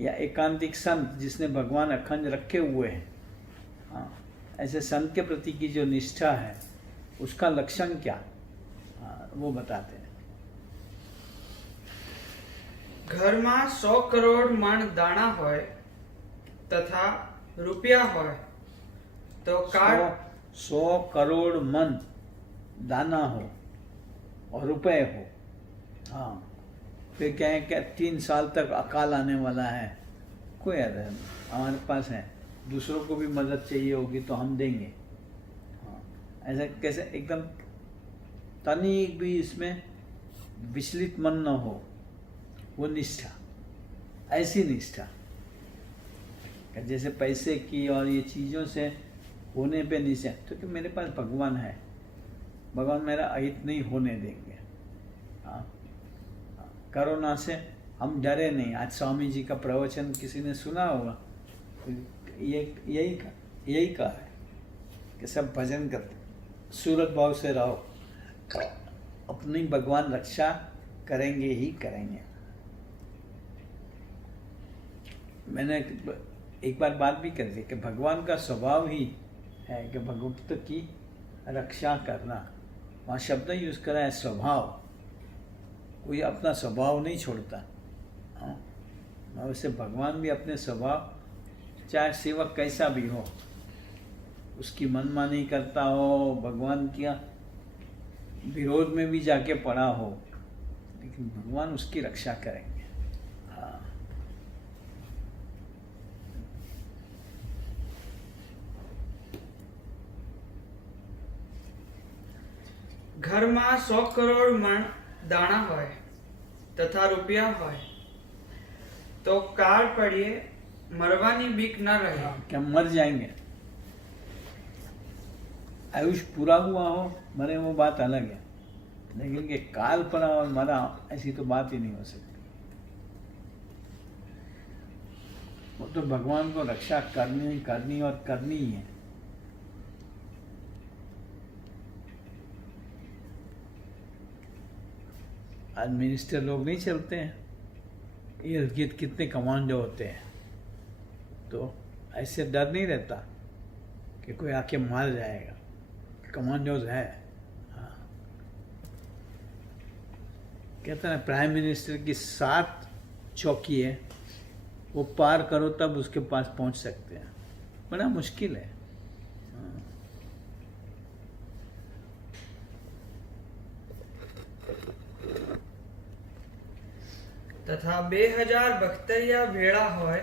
या एकांतिक संत जिसने भगवान अखंड रखे हुए हैं, हाँ, ऐसे संत के प्रति की जो निष्ठा है उसका लक्षण क्या, हाँ, वो बताते हैं। घर में 100 करोड़ मण दाना होय तथा रुपया होय तो 100 करोड़ मन दाना हो और रुपए हो, हाँ, फिर क्या है, क्या 3 साल तक अकाल आने वाला है, कोई अरे हमारे पास है, दूसरों को भी मदद चाहिए होगी तो हम देंगे, हाँ, ऐसा कैसे एकदम तनिक भी इसमें विचलित मन न हो, वो निष्ठा, ऐसी निष्ठा जैसे पैसे की और ये चीज़ों से होने पे निष्ठा, क्योंकि मेरे पास भगवान है, भगवान मेरा अहित नहीं होने देंगे। हाँ, कोरोना से हम डरे नहीं। आज स्वामी जी का प्रवचन किसी ने सुना होगा, यही कहा है कि सब भजन करते, सूरत भाव से रहो, अपनी भगवान रक्षा करेंगे ही करेंगे। मैंने एक बार बात भी कर दी कि भगवान का स्वभाव ही है कि भगवत की रक्षा करना। वहाँ शब्द यूज करा है स्वभाव, कोई अपना स्वभाव नहीं छोड़ता। हाँ, वैसे भगवान भी अपने स्वभाव, चाहे सेवक कैसा भी हो, उसकी मनमानी करता हो, भगवान का विरोध में भी जाके पड़ा हो, लेकिन भगवान उसकी रक्षा करेंगे। हाँ, घर में 100 करोड़ मण दाना होय तथा रुपया होय तो काल पड़िए मरवानी बीक न रहे। क्या मर जाएंगे? आयुष पूरा हुआ हो, मरे, वो बात अलग है, लेकिन कि काल पड़ा और मरा, ऐसी तो बात ही नहीं हो सकती। वो तो भगवान को रक्षा करनी और करनी ही है। आज मिनिस्टर लोग नहीं चलते हैं, इर्द गिर्द कितने कमांडो होते हैं, तो ऐसे डर नहीं रहता कि कोई आके मार जाएगा। कमांडोज है। हाँ, कहते हैं प्राइम मिनिस्टर की 7 चौकी है, वो पार करो तब उसके पास पहुंच सकते हैं, बड़ा मुश्किल है। तथा 2000 बख्तरिया भेड़ा होय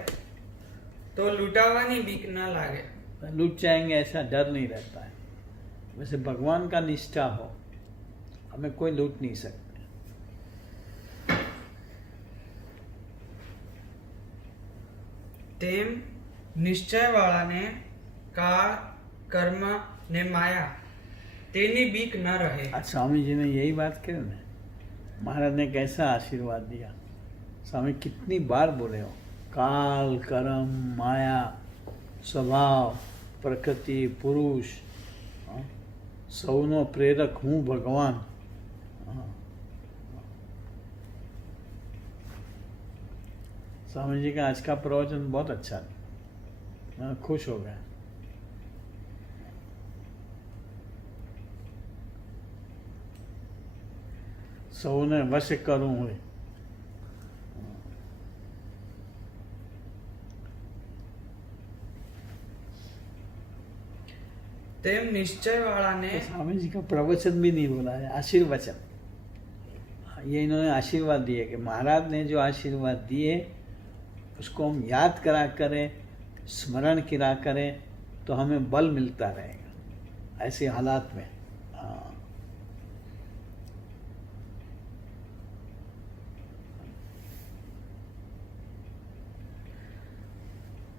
तो लुटावानी बीक न लागे। लूट जाएंगे ऐसा डर नहीं रहता है। वैसे भगवान का निष्ठा हो, हमें कोई लूट नहीं सकते। तेम निश्चय वाला ने काल कर्म ने माया तेनी बीक न रहे। आज स्वामी जी ने यही बात कही ना, महाराज ने कैसा आशीर्वाद दिया। स्वामी कितनी बार बोले हो, काल कर्म माया स्वभाव प्रकृति पुरुष, सौनो प्रेरक हूँ भगवान। स्वामी जी का आज का प्रवचन बहुत अच्छा था, मैं खुश हो गया। सौने वश करूँ हुए, तेम निश्चय वाला ने, तो स्वामी जी का प्रवचन भी नहीं बोला है, आशीर्वचन। ये इन्होंने आशीर्वाद दिए कि महाराज ने जो आशीर्वाद दिए उसको हम याद करा करें, स्मरण करा करें, तो हमें बल मिलता रहेगा ऐसे हालात में। हाँ,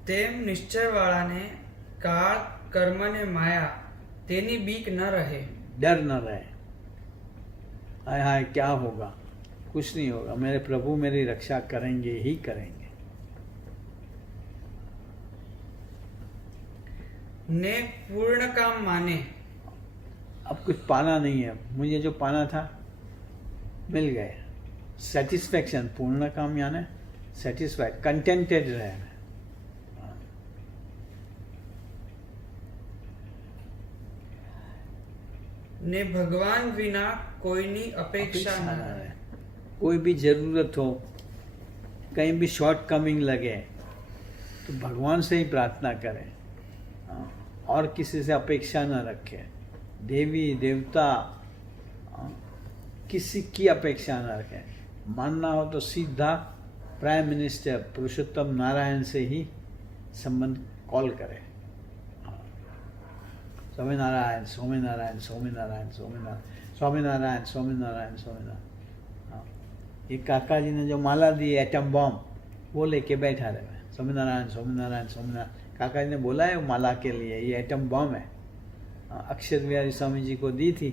तेम निश्चय वाला ने काल कर्म ने माया तेनी बीक न रहे। डर न रहे, हाय हाय क्या होगा, कुछ नहीं होगा, मेरे प्रभु मेरी रक्षा करेंगे ही करेंगे। ने पूर्ण काम माने, अब कुछ पाना नहीं है, मुझे जो पाना था मिल गए। सेटिस्फेक्शन, पूर्ण काम यानी સેટિસ્ફાઈડ, કન્ટેન્ટેડ રહે. ને ભગવાન વિના કોઈની અપેક્ષા ન अपेक्षा न રહે. रहे. कोई भी ज़रूरत हो, कहीं भी शॉर्ट कमिंग लगे तो भगवान से ही प्रार्थना करें. हाँ, और किसी से अपेक्षा न रखें. देवी देवता किसी की अपेक्षा न रखें. मानना हो तो सीधा प्राइम मिनिस्टर पुरुषोत्तम नारायण से ही संबंध कॉल करें. स्वामीनारायण स्वामीनारायण स्वामीनारायण स्वामीनारायण स्वामीनारायण स्वामीनारायण स्वामीनारायण. हाँ, ये काका जी ने जो माला दी एटम बॉम्ब, वो लेके बैठा रहे. स्वामीनारायण स्वामीनारायण स्वामीनारायण काका जी ने बोला है माला के लिए, ये एटम बॉम्ब है. हाँ, अक्षर बिहारी स्वामी जी को दी थी,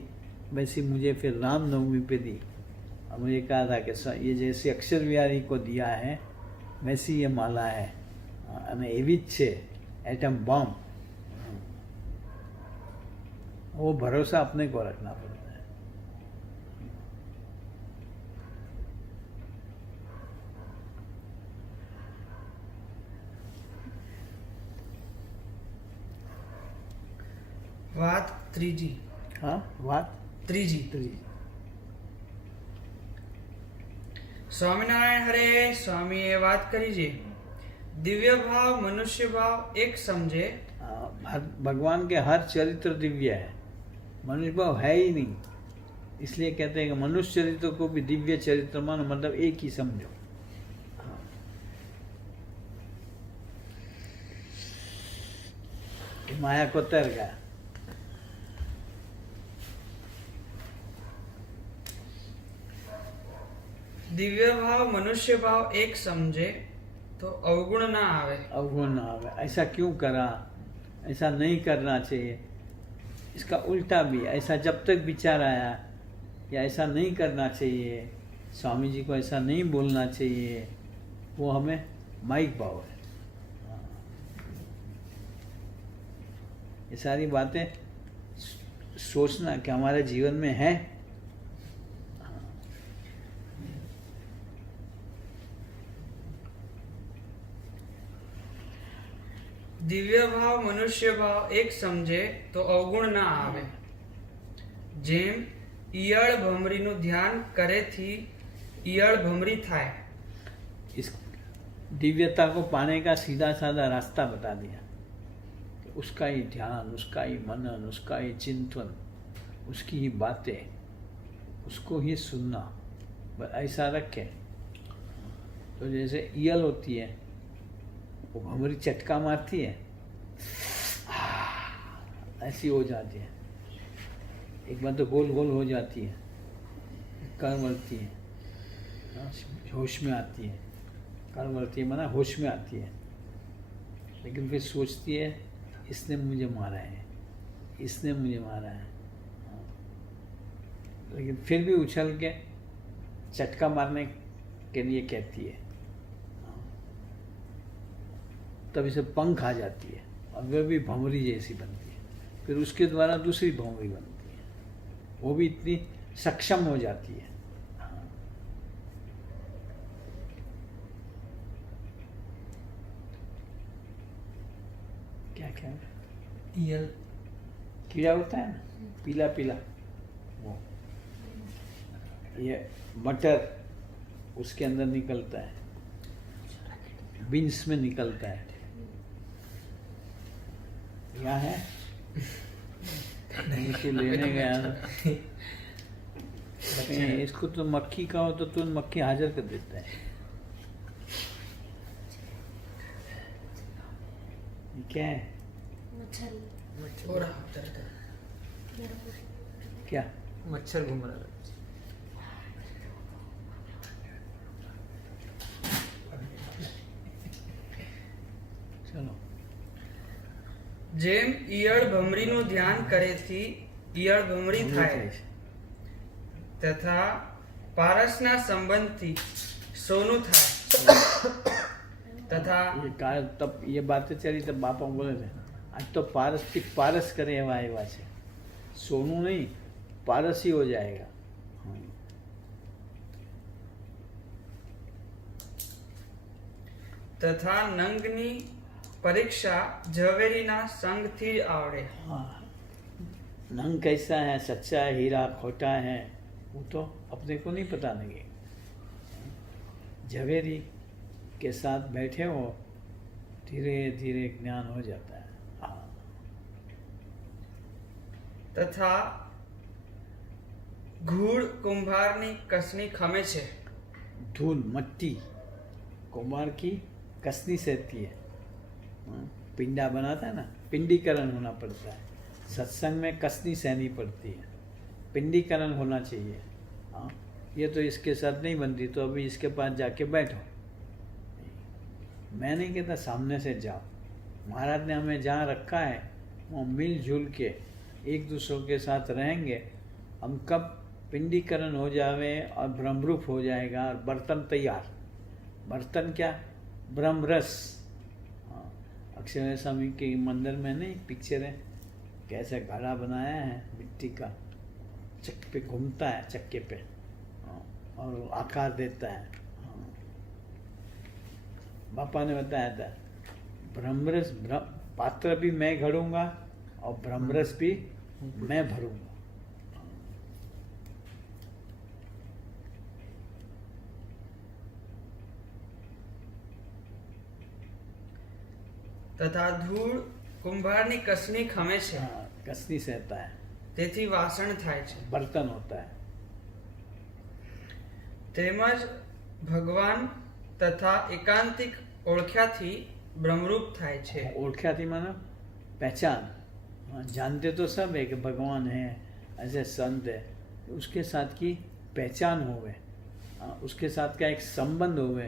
वैसी मुझे फिर रामनवमी पे दी. और मुझे कहा था कि ये जैसे अक्षर बिहारी को दिया है वैसी ये माला है અને એવી જ છે एटम बॉम्ब. वो भरोसा अपने को रखना पड़ता है. વાત ત્રીજી. हाँ बात ત્રીજી. સ્વામિનારાયણ હરે સ્વામીએ વાત કરી છે, દિવ્ય ભાવ મનુષ્ય ભાવ એક સમજે. भगवान के हर चरित्र दिव्य है, मनुष्य भाव है ही नहीं. इसलिए कहते हैं कि मनुष्य चरित्र को भी दिव्य चरित्र मानो, मतलब एक ही समझो. माया को तर गया. દિવ્ય ભાવ મનુષ્ય ભાવ એક સમજે તો અવગુણ ના આવે. अवगुण ना आवे. ऐसा क्यों करा, ऐसा नहीं करना चाहिए. इसका उल्टा भी, ऐसा जब तक विचार आया या ऐसा नहीं करना चाहिए, स्वामी जी को ऐसा नहीं बोलना चाहिए, वो हमें माइक भाव है. ये सारी बातें सोचना कि हमारे जीवन में है. દિવ્ય ભાવ મનુષ્ય ભાવ એક સમજે તો અવગુણ ના આવે. જેમ ઈયળ ભમરીનું ध्यान કરેથી ઈયળ ભમરી થાય. इस दिव्यता को पाने का सीधा साधा रास्ता बता दिया. उसका ही ध्यान, उसका ही मनन, उसका ही चिंतन, उसकी ही बातें, उसको ही सुनना. बस ऐसा रखे तो जैसे ईयल होती है, वो भंवरी चटका मारती है, ऐसी हो जाती है. एक बार तो गोल गोल हो जाती है, करवलती है, होश में आती है. करवलती है माना होश में आती है, लेकिन फिर सोचती है इसने मुझे मारा है, इसने मुझे मारा है. लेकिन फिर भी उछल के चटका मारने के लिए कहती है. तब इसे पंख आ जाती है और वह भी भंवरी जैसी बनती है. फिर उसके द्वारा दूसरी भंवरी बनती है, वो भी इतनी सक्षम हो जाती है. क्या क्या ઈયળ कीड़ा होता है ना, पीला पीला, वो ये मटर उसके अंदर निकलता है, बीन्स में निकलता है. क्या है, इसको लेने गया था. इसको तो मक्खी का हो तो तुरंत मक्खी हाजिर कर देता है. ये क्या है, થોડા ઉતરતા. क्या मच्छर घूम रहा था. चलो. જેમ ઈયળ ભમરીનું ध्यान કરેથી ઈયળ ભમરી થાય તથા પારસના સંબંધથી સોનું થાય તથા ये काल तब ये बातें चली तब बापा बोले थे आज तो पारस की पारस करे एवा एवा છે, सोनू नहीं पारस ही हो जाएगा. તથા નંગની પરીક્ષા ઝવેરીના સંગથી જ આવડે. हाँ, नंग कैसा है, सच्चा है, हीरा खोटा है, वो तो अपने को नहीं पता लगे. झवेरी के साथ बैठे हो, धीरे धीरे ज्ञान हो जाता है. हाँ, તથા ઘૂળ કુંભારની કસની ખમે છે. धूल मट्टी कुम्हार की कसनी सहती है. हाँ, पिंडा बनाता है ना, पिंडीकरण होना पड़ता है. सत्संग में कसनी सहनी पड़ती है, पिंडीकरण होना चाहिए. हाँ, ये तो इसके साथ नहीं बनती, तो अभी इसके पास जाके बैठो. मैं नहीं कहता सामने से जाओ. महाराज ने हमें जहाँ रखा है वो मिलजुल के एक दूसरों के साथ रहेंगे. हम कब पिंडीकरण हो जावे और ब्रह्मरूप हो जाएगा और बर्तन तैयार. बर्तन क्या? ब्रह्मरस. हाँ, अक्षय स्वामी के मंदिर में नहीं पिक्चर है, कैसे घड़ा बनाया है मिट्टी का, चक्के पे घूमता है, चक्के पे. हाँ, और आकार देता है. हाँ, बापा ने बताया था ब्रह्मरस पात्र भी मैं घड़ूंगा और ब्रह्मरस भी मैं भरूंगा. તથા ધૂળ કુંભારની કસની ખમે છે. हाँ, कसनी सहता है, તેથી વાસણ થાય છે. बर्तन होता है. તેમજ ભગવાન તથા એકાંતિક ઓળખ્યાથી બ્રહ્મરૂપ થાય છે. ओळख्याती माना पहचान. हाँ, जानते तो सब है कि भगवान है, ऐसे संत है. उसके साथ की पहचान होवे. हाँ, उसके साथ का एक संबंध होवे,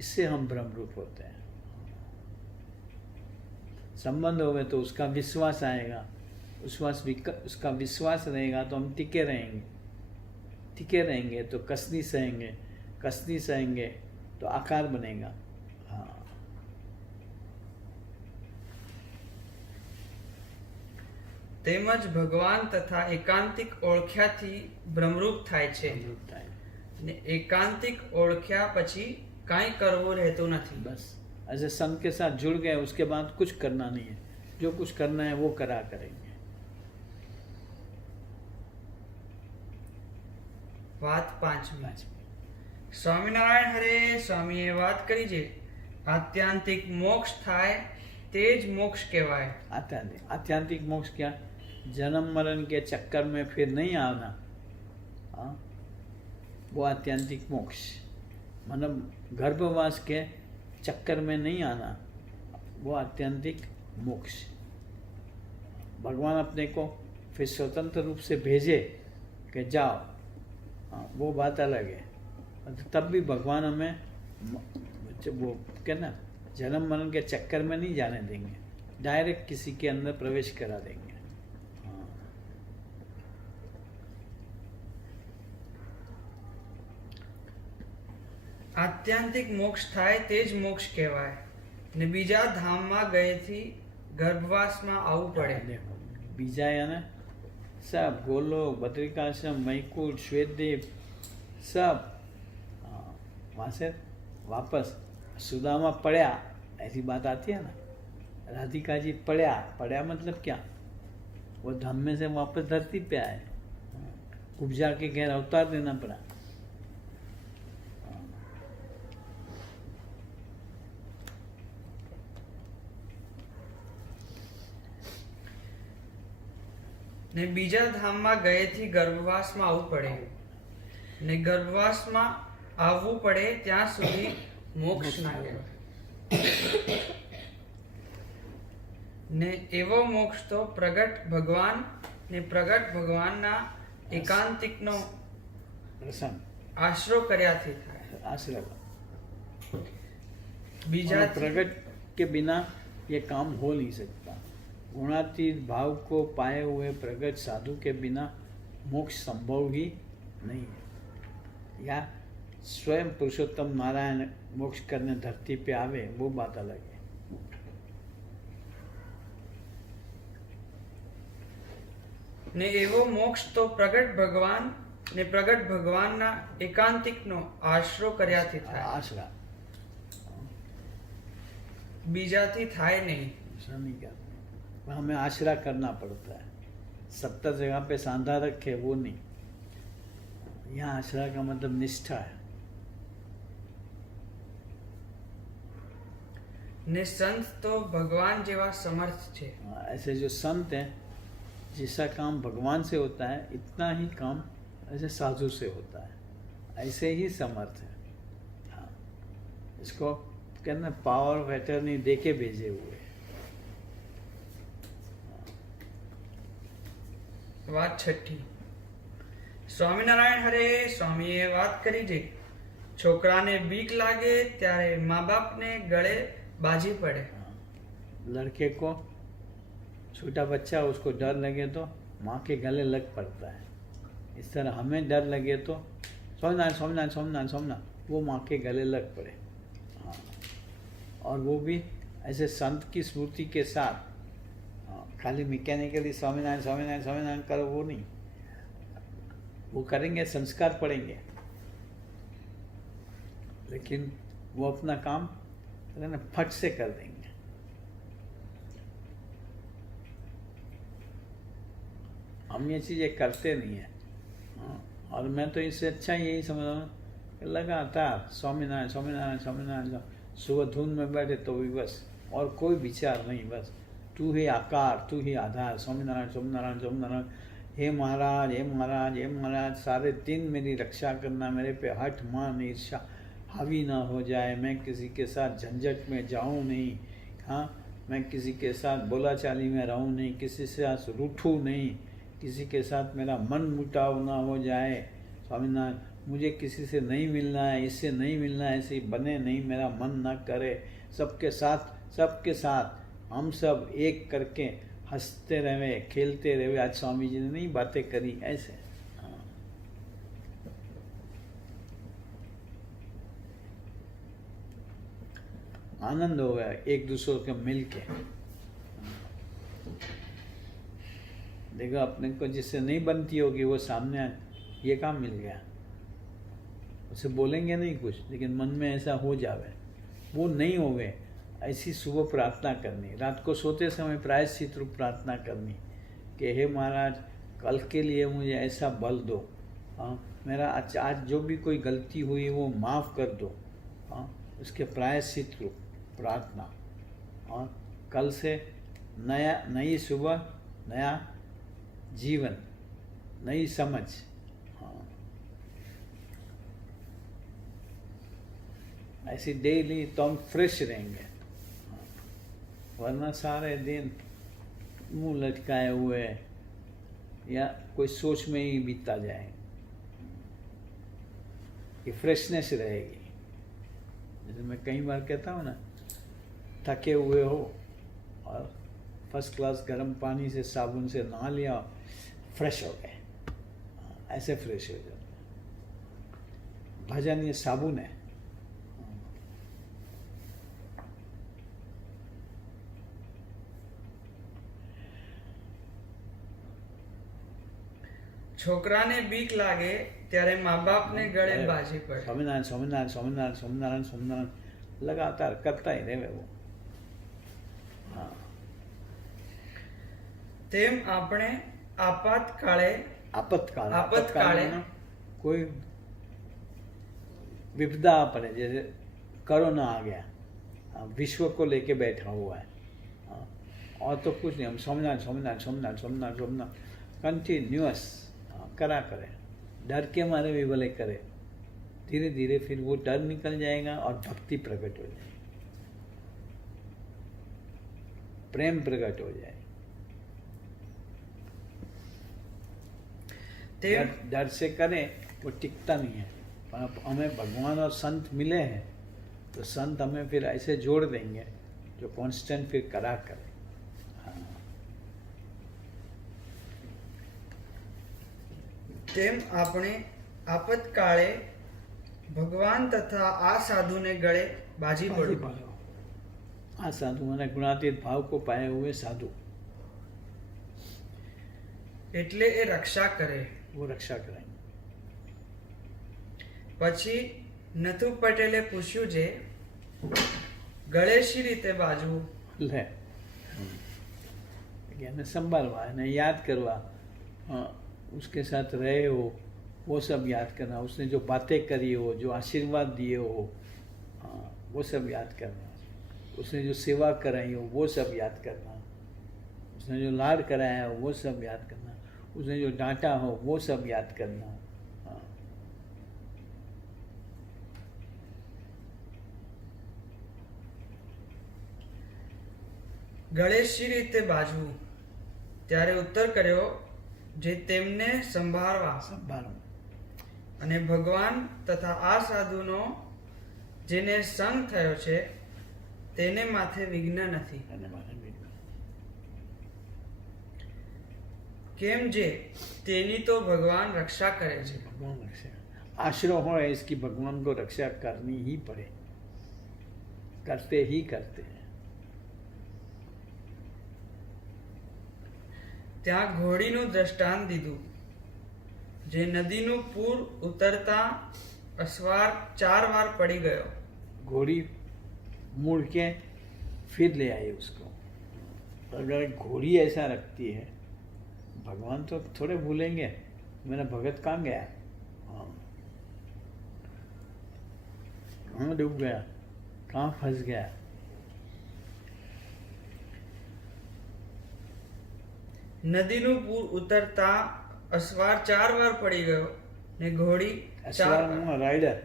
इससे हम ब्रह्मरूप होते हैं. संबंध होवे तो उसका विश्वास आएगा. उसका विश्वास रहेगा तो हम टिके रहेंगे. टिके रहेंगे तो कसनी सहेंगे. कसनी सहेंगे तो आकार बनेगा. हाँ, તેમજ ભગવાન તથા એકાંતિક ઓળખ્યાથી બ્રહ્મરૂપ થાય છે. ब्रह्मरूपता है. ને એકાંતિક ઓળખ્યા પછી કાંઈ કરવું રહેતું નથી. बस ऐसे संत के साथ जुड़ गए, उसके बाद कुछ करना नहीं है. जो कुछ करना है वो करा करेंगे. વાત પાંચમી. સ્વામિનારાયણ હરે સ્વામીએ વાત કરી છે આત્યંતિક મોક્ષ થાય તે જ મોક્ષ કહેવાય. आत्यांतिक मोक्ष क्या? जन्म मरण के चक्कर में फिर नहीं आना. हाँ, वो आत्यांतिक मोक्ष. मतलब गर्भवास के चक्कर में नहीं आना, वो आत्यांतिक मोक्ष. भगवान अपने को फिर स्वतंत्र रूप से भेजे कि जाओ, हाँ, वो बात अलग है. तब भी भगवान हमें वो क्या ना, जन्म मरण के चक्कर में नहीं जाने देंगे. डायरेक्ट किसी के अंदर प्रवेश करा देंगे. हाँ, આત્યંતિક મોક્ષ થાય તે જ મોક્ષ કહેવાય. ને બીજા ધામમાં ગયેથી ગર્ભવાસમાં આવવું પડે. देखो बीजा या ना सब गोलोक, बद्रिकाश्रम, मैकुट, श्वेतद्वीप सब, हाँ, वहाँ से वापस सुदामा पढ़या, ऐसी बात आती है ना. राधिका जी पढ़या. पढ़या मतलब क्या? वो धाम में से वापस धरती पे आए. उपजा के घेर अवतार देना पड़ा. ને બીજા ધામમાં ગયેથી ગર્ભવાસમાં આવવું પડે. ને ગર્ભવાસમાં આવવું પડે ત્યાં સુધી મોક્ષ ના કહેવાય. ને એવો મોક્ષ તો પ્રગટ ભગવાન ને પ્રગટ ભગવાનના એકાંતિકનો प्रसन्न આશરો કર્યાથી થાય. आश्रय. બીજા प्रगट के बिना ये काम हो नहीं सकता. गुणातीत भाव को पाए हुए प्रगट साधु के बिना मोक्ष संभव ही नहीं है. या स्वयं पुरुषोत्तम नारायण मोक्ष करने धरती पे आवे, वो बात अलग है. ને એવો મોક્ષ તો પ્રગટ ભગવાન ને પ્રગટ ભગવાનના એકાંતિકનો આશરો કર્યાથી થાય. आश्रय. બીજાથી થાય નહીં. ऐसा नहीं करते, पर हमें आश्रा करना पड़ता है. 70 जगह पे सांधा रखे वो नहीं. यहाँ आश्रा का मतलब निष्ठा है. ને સંત તો ભગવાન જેવા સમર્થ છે. ऐसे जो संत हैं, जैसा काम भगवान से होता है इतना ही काम ऐसे साधु से होता है. ऐसे ही समर्थ है. हाँ, इसको कहना पावर ऑफ अटर्नी दे के भेजे हुए. વાત છઠ્ઠી. સ્વામિનારાયણ હરે સ્વામીએ વાત કરી છે છોકરાને બીક લાગે ત્યારે મા બાપને ગળે બાજી પડે. लड़के को, छोटा बच्चा उसको डर लगे तो माँ के गले लग पड़ता है. इस तरह हमें डर लगे तो स्वामीनारायण स्वामीनारायण स्वामीनारायण स्वामीनारायण वो माँ के गले लग पड़े. हाँ, और वो भी ऐसे संत की स्मृति के साथ. हाँ, खाली मैकेनिकली स्वामीनारायण स्वामीनारायण स्वामीनारायण करो वो नहीं. वो करेंगे, संस्कार पड़ेंगे, लेकिन वो अपना काम ना फट से कर देंगे. हम ये चीज़ें करते नहीं है. हाँ, और मैं तो इससे अच्छा यही समझ रहा हूँ कि लगातार स्वामीनारायण स्वामीनारायण स्वामीनारायण सुबह धुन में बैठे तो भी बस, और कोई विचार नहीं, बस तू ही आकार, तू ही आधार, स्वामीनारायण स्वामीनारायण स्वामीनारायण. हे महाराज, हे महाराज, हे महाराज, सारे दिन मेरी रक्षा करना, मेरे पे हठ मान ईर्ष्या हावी ना हो जाए, मैं किसी के साथ झंझट में जाऊं नहीं. हाँ, मैं किसी के साथ बोलाचाली में रहूं नहीं, किसी से साथ रूठूं नहीं, किसी के साथ मेरा मन मुटाव ना हो जाए. स्वामीनारायण, मुझे किसी से नहीं मिलना है, इससे नहीं मिलना है, ऐसे बने नहीं, मेरा मन ना करे. सबके साथ हम सब एक करके हंसते रहे, खेलते रहे. आज स्वामी जी ने नहीं बातें करी ऐसे. हाँ, आनंद हो गया एक दूसरे के मिल के. देखो अपने को जिससे नहीं बनती होगी वो सामने ये काम मिल गया, उसे बोलेंगे नहीं कुछ, लेकिन मन में ऐसा हो जावे, वो नहीं होवे. ऐसी सुबह प्रार्थना करनी, रात को सोते समय प्रायश्चित रूप प्रार्थना करनी कि हे महाराज, कल के लिए मुझे ऐसा बल दो. हाँ, मेरा आज जो भी कोई गलती हुई वो माफ़ कर दो. हाँ, उसके प्रायश्चित रूप प्रार्थना. और कल से नई सुबह, नया जीवन, नई समझ. हाँ, ऐसी डेली तो हम फ्रेश रहेंगे. वरना सारे दिन मुंह लटकाए हुए या कोई सोच में ही बीतता जाए. ये फ्रेशनेस रहेगी. जैसे मैं कई बार कहता हूँ ना, थके हुए हो और फर्स्ट क्लास गर्म पानी से साबुन से नहा लिया, फ्रेश हो गए. ऐसे फ्रेश हो जाते. भजन ये साबुन है. છોકરાને બીક લાગે ત્યારે મા બાપને ગળે બાજી પડે. स्वामीनारायण स्वामीनारायण स्वामीनारायण स्वामीनारायण स्वामीनारायण लगातार करता ही रहे वो. हाँ, તેમ આપણે આપાતકાળે आपातकाल में कोई विपदा पड़े, जैसे कोरोना आ गया, विश्व को लेके बैठा हुआ है. हाँ, और तो कुछ नहीं, हम स्वामीनारायण स्वामीनारायण स्वामीनारायण स्वामीनारायण स्वामीनारायण कंटिन्यूअस करा करें. डर के मारे भी भले करे, धीरे धीरे फिर वो डर निकल जाएगा और भक्ति प्रकट हो जाएगी, प्रेम प्रकट हो जाएगा. डर से करें वो टिकता नहीं है. पर हमें भगवान और संत मिले हैं तो संत हमें फिर ऐसे जोड़ देंगे जो कांस्टेंट फिर करा करे. તેમ આપણે આપતકાળે ભગવાન તથા આ સાધુને ગળે બાજી પડવું. આ સાધુ અને ગુણાતીત ભાવ को पाए हुए साधु, એટલે એ રક્ષા કરે. वो रक्षा करेंगे. પછી નથુ પટેલે પૂછ્યું છે ગળે શી રીતે બાજવું? લે એને संभालवा એને याद करवा, हाँ, उसके साथ रहे हो वो सब याद करना, उसने जो बातें करी हो, जो आशीर्वाद दिए हो, हाँ, वो सब याद करना, उसने जो सेवा कराई हो वो सब याद करना, उसने जो लाड कराया हो वो सब याद करना, उसने जो डांटा हो वो सब याद करना। हाँ। ગળે શી રીતે બાજવું? ત્યારે ઉત્તર કર્યો, જે તેમને સંભાળવા. સંભાળો. અને ભગવાન તથા આ સાધુનો જેને સંગ થયો છે તેને માથે વિઘ્ન નથી. અને મારે બીજું. કેમ જે તેની તો ભગવાન રક્ષા કરે છે. भगवान रक्षा, आश्रय हो इसकी भगवान को रक्षा करनी ही पड़े, करते ही करते हैं। ત્યાં ઘોડીનું દ્રષ્ટાંત દીધું, જે નદીનું પૂર ઉતરતા અસવાર 4 વાર પડી ગયો. घोड़ी मुड़ के फिर ले आई उसको। अगर घोड़ी ऐसा रखती है, भगवान तो थोड़े भूलेंगे मेरा भगत कहाँ गया, हाँ, कहाँ डूब गया, कहाँ फंस गया। નદીનું પૂર ઉતરતા અસવાર 4 વાર પડી ગયો ને ઘોડી 4 વાર. राइडर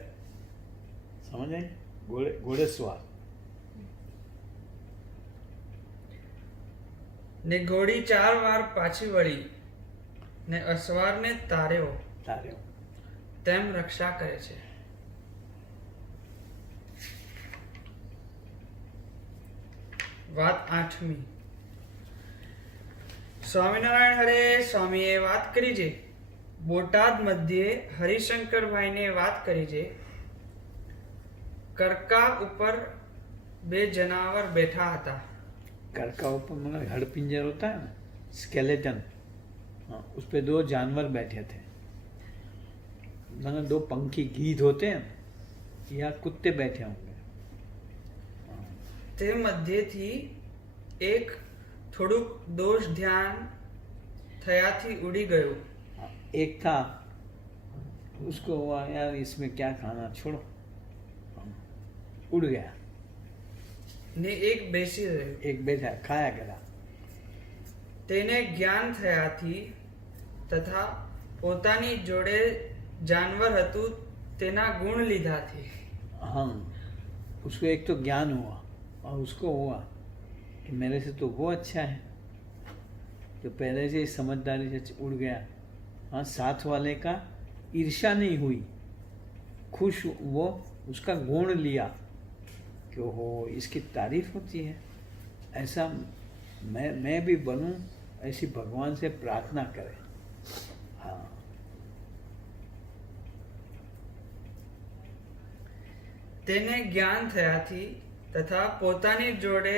समझे, घोड़े सवार। ને ઘોડી 4 વાર પાછી વળી ને અસવારને તાર્યો તાર્યો તેમ રક્ષા કરે છે. વાત 8મી. સ્વામિનારાયણ હરે સ્વામીએ વાત કરી છે, બોટાદ મધ્યે હરિશંકરભાઈને વાત કરી છે. કરકા ઉપર 2 જનાવર બેઠા હતા. करका ऊपर मतलब हड़पिंजर होता है ना, स्केलेटन, हाँ, उस पे 2 जानवर बैठे थे, मतलब 2 पंखी गीध होते हैं या कुत्ते बैठे होंगे। તે મધ્યથી એક થોડુંક દોષ ધ્યાન થયાથી ઉડી ગયું. हाँ, एक था उसको हुआ यार इसमें क्या खाना, छोड़ो, हाँ, उड़ गया. ને એક બેસી રહ્યો. एक बैठा खाया करा. તેને જ્ઞાન થયાથી તથા પોતાની જોડે જાનવર હતું તેના ગુણ લીધાથી. हाँ, उसको एक तो ज्ञान हुआ और उसको हुआ कि मेरे से तो वो अच्छा है, तो पहले से ही समझदारी से उड़ गया. हाँ, साथ वाले का ईर्ष्या नहीं हुई, खुश वो उसका गुण लिया कि हो इसकी तारीफ होती है, ऐसा मैं भी बनूं, ऐसी भगवान से प्रार्थना करें. हाँ, તેને જ્ઞાન થયાથી તથા પોતાની જોડે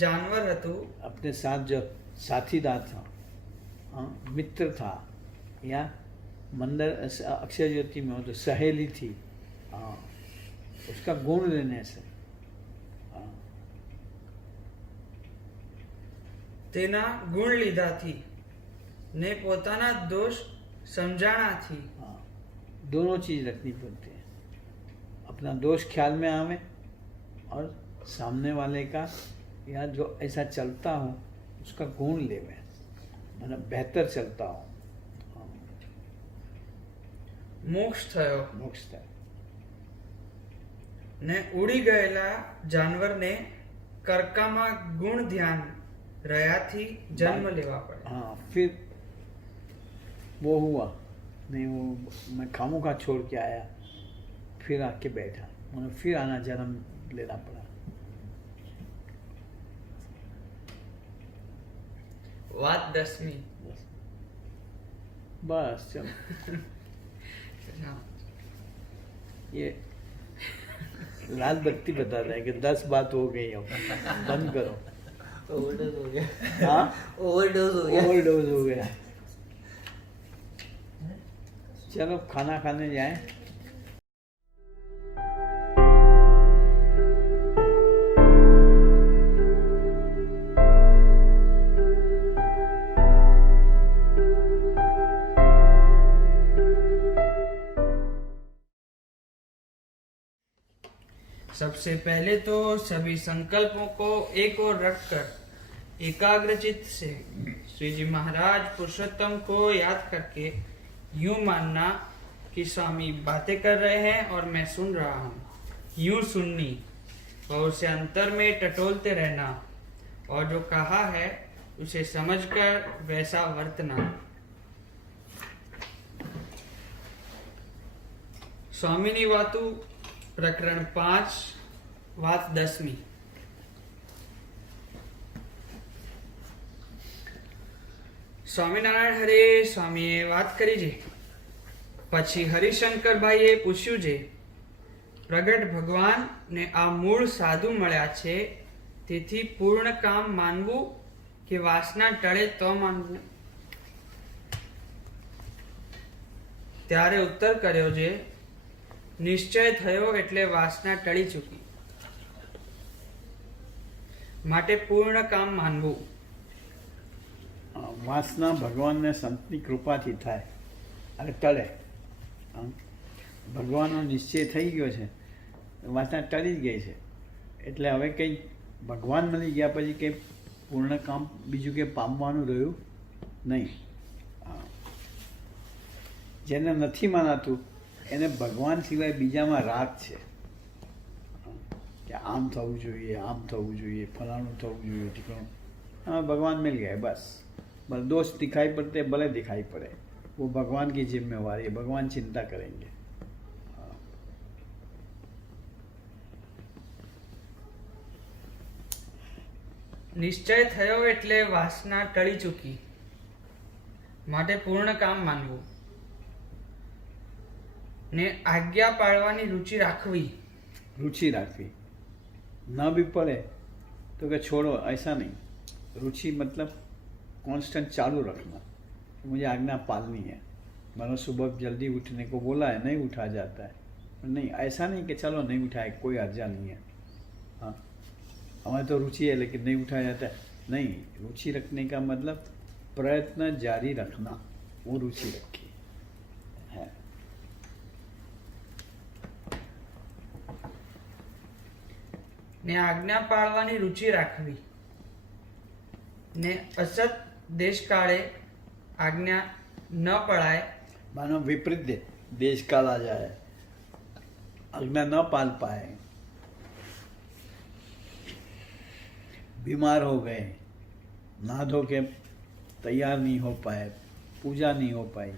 જાનવર હતું अपने साथ जो साथीदार था, हाँ, मित्र था, या मंदिर अक्षय ज्योति में हो तो सहेली थी, हाँ, उसका गुण लेने से, हाँ, તેના ગુણ લીધાથી ને પોતાના દોષ સમજાણાથી. हाँ, दोनों चीज रखनी पड़ती है, अपना दोष ख्याल में आवे और सामने वाले का या जो ऐसा चलता हो उसका गुण लेवे, मतलब बेहतर चलता हो, हाँ, મોક્ષ થયો मोक्ष था. ને ઉડી ગયેલા જાનવરને કરકામાં ગુણ ध्यान રહ્યાથી જન્મ લેવા પડે. हाँ, फिर वो हुआ नहीं, वो मैं खामोखा छोड़ के आया, फिर आके बैठा, मतलब फिर आना जन्म लेना पड़ा. વાત 10મી. बस चलो, ये लाल बत्ती बता रहे हैं कि 10 बात हो गई, अब बंद करो. ओवरडोज हो गया. हाँ, ओवरडोज हो गया. ओवरडोज हो गया. चलो खाना खाने जाएं. सबसे पहले तो सभी संकल्पों को एक ओर रखकर एकाग्रचित्त से श्री जी महाराज पुरुषोत्तम को याद करके यूं मानना कि स्वामी बातें कर रहे हैं और मैं सुन रहा हूँ, यूं सुननी और उसे अंतर में टटोलते रहना और जो कहा है उसे समझकर वैसा वर्तना। स्वामिनी वातु प्रकरण 5 વાત 10મી। સ્વામિનારાયણ હરે સ્વામીએ વાત કરી છે। પછી હરિશંકરભાઈએ પૂછ્યું છે, પ્રગટ ભગવાન ને આ મૂળ સાધુ મળ્યા છે, તેથી પૂર્ણ કામ માનવું કે વાસના ટળે તો માનવું? ત્યારે ઉત્તર કર્યો છે, નિશ્ચય થયો એટલે વાસના ટળી ચૂકી, માટે પૂર્ણ કામ માનવું। વાસના ભગવાનને સંતની કૃપાથી થાય અને ટળે। ભગવાનનો નિશ્ચય થઈ ગયો છે, વાસના ટળી જ ગઈ છે, એટલે હવે કંઈ ભગવાન મળી ગયા પછી કંઈ પૂર્ણ કામ બીજું કંઈ પામવાનું રહ્યું નહીં। જેને નથી માનાતું એને ભગવાન સિવાય બીજામાં રાગ છે कि आम थवू જોઈએ, आम थवू જોઈએ, फलाणु थवू જોઈએ, ठिकाणु। हाँ, भगवान मिल गए बस। भले दोस्त दिखाई पड़ते भले दिखाई पड़े, वो भगवान की जिम्मेवारी है, भगवान चिंता करेंगे। નિશ્ચય થયો એટલે વાસના ટળી ચૂકી, માટે પૂર્ણ કામ માનવું ને આજ્ઞા પાળવાની રુચિ રાખવી। रुचि रखी ना भी पड़े तो क्या छोड़ो, ऐसा नहीं। रुचि मतलब कांस्टेंट चालू रखना, मुझे आज्ञा पालनी है। मतलब सुबह जल्दी उठने को बोला है, नहीं उठा जाता है, नहीं ऐसा नहीं कि चलो नहीं उठाए, कोई अर्जा नहीं है। हाँ, हमारी तो रुचि है लेकिन नहीं उठाया जाता है, नहीं। रुचि रखने का मतलब प्रयत्न जारी रखना, वो रुचि रखी है। ને આજ્ઞા પાળવાની રુચિ રાખવી ને અસત દેશકાળે આજ્ઞા ન પળાય। मानो विपरीत देश काल आ जाए, आज्ञा न पाल पाए, बीमार हो गए, नहा धो के तैयार नहीं हो पाए, पूजा नहीं हो पाई,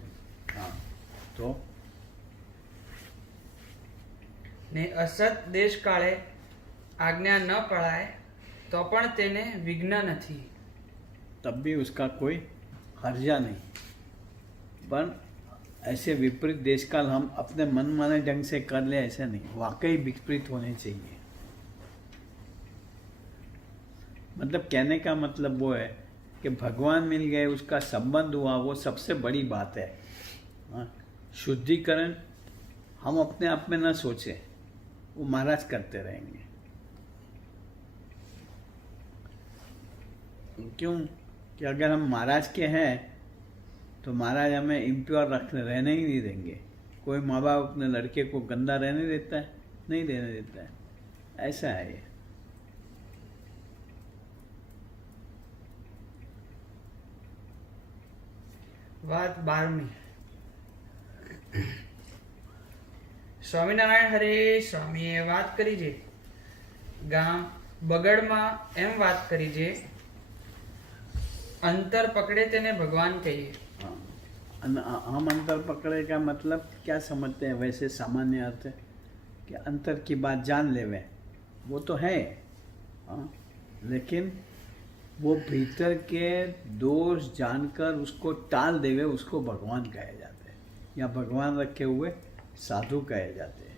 हाँ तो ને અસત દેશકાળે આજ્ઞા ન પળાય તો પણ તેને વિઘ્ન નથી, तब भी उसका कोई हर्जा नहीं। पर ऐसे विपरीत देश काल हम अपने मन माने ढंग से कर ले, ऐसे नहीं, वाकई विपरीत होने चाहिए। मतलब कहने का मतलब वो है कि भगवान मिल गए, उसका संबंध हुआ, वो सबसे बड़ी बात है। हाँ, शुद्धिकरण हम अपने आप में न सोचें, वो महाराज करते रहेंगे। क्यों कि अगर हम महाराज के हैं तो महाराज हमें इम्प्योर रहने ही नहीं देंगे। कोई माँ बाप अपने लड़के को गंदा रहने देता है? नहीं रहने देता है, ऐसा है ये। વાત 12મી। સ્વામિનારાયણ હરે સ્વામીએ વાત કરી છે, ગામ બગડમાં એમ વાત કરી છે, अंतर पकड़े तेने भगवान कहिए। हम अंतर पकड़े का मतलब क्या समझते हैं? वैसे सामान्य अर्थ है कि अंतर की बात जान लेवे, वो तो है। हाँ, लेकिन वो भीतर के दोष जानकर उसको टाल देवे, उसको भगवान कहे जाते हैं, या भगवान रखे हुए साधु कहे जाते हैं।